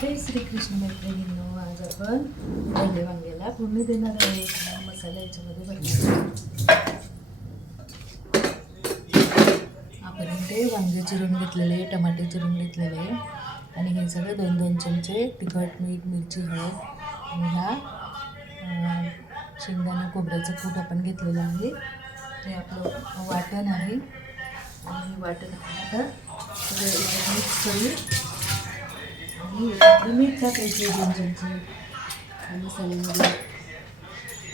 जय श्रीकृष्ण मैत्रिणींनो. आज आपण भरले वांग्याला फोडणी देणार आहोत. मसाला याच्यामध्ये भरणार. आपण इथे वांगे चिरून घेतलेले, टमाटे चिरून घेतलेले आणि हे सगळं 2-2 चमचे तिखट, मीठ, मिरची, हळद आणि हा शेंगदाणा खोबऱ्याचं कूट आपण घेतलेलं आहे. हे आपलं वाटण आहे आणि वाटण आपण आता सगळं एकत्र मिक्स करू आणि मीठ टाकायचे 2 चमचे मसाल्यामध्ये.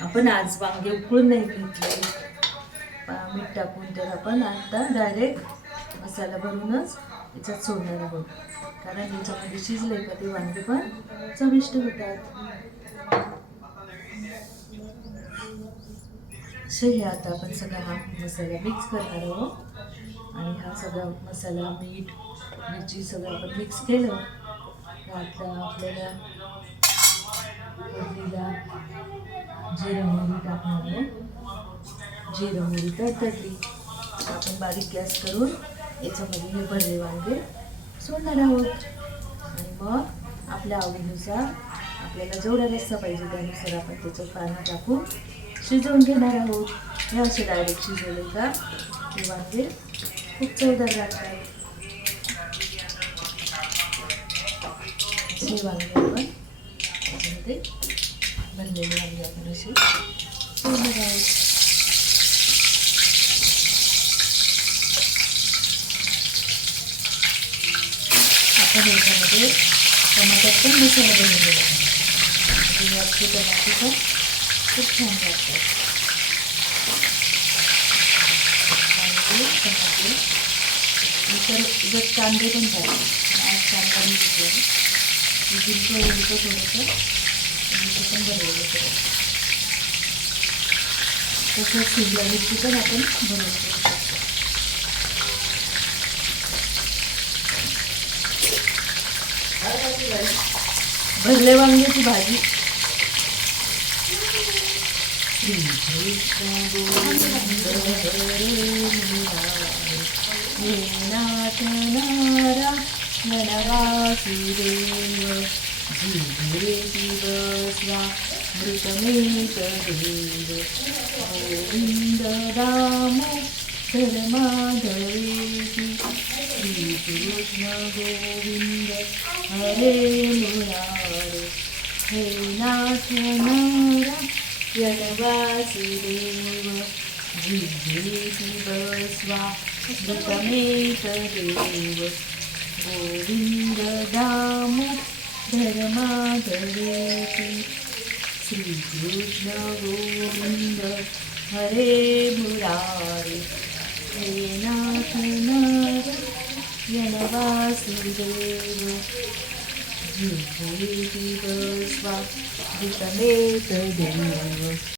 आपण आज वांगे उकळून नाही घेतले मीठ टाकून, तर आपण आता डायरेक्ट मसाला भरूनच याच्यात सोडणार आहोत, कारण याच्यामध्ये शिजले का ते वांगे पण चविष्ट होतात. असे हे आता आपण सगळा हा मसाला मिक्स करणार आहोत आणि हा सगळा मसाला, मीठ, मिरची सगळं आपण मिक्स केलं. आता आपल्याला फोडणीला जिरं मोहरी टाकणार आहोत. जिरं मोहरी तडतडली आपण बारीक गॅस करून याच्यामध्ये हे भरले वांगे सोडणार आहोत आणि मग आपल्या आवडीनुसार आपल्याला जेवढा रस्सा पाहिजे त्यानुसार आपण त्याच्यात पाणी टाकून शिजवून घेणार आहोत. हे असे डायरेक्ट शिजवले का हे वांगे खूप चवदार लागतात. असे वांगे आपण त्याच्यामध्ये भरलेले वांगे आपण असे सोडणार आहोत. आपण याच्यामध्ये टमाट्यात पण मसाला बनवलेला आहे. याचे टमाटे पण खूप छान लागतात. टमाटे नंतर जर कांदे पण पाहिजे, आज कांदा मी घेतला जिंकं होतं थोडंसं पण बनवलं करायचं. तसंच शिमला मिरची पण आपण बनवू शकतो. भरले वांग्याची भाजी. नाथ नारायण वासुदेव जीवेति बसवा मृतमेत देव. गोविंद दामोदर माधवेति श्रीकृष्ण गोविंद हरे मुरारे. हे नाथ नारायण वासुदेव जीवेति बसवा मृतमेत देव. गोविंद दामोदर माधवेति श्रीकृष्ण गोविंद हरे मुरारे. हे नाथ नारायण वासुदेव जीवेति बसवा मृतमेत देव.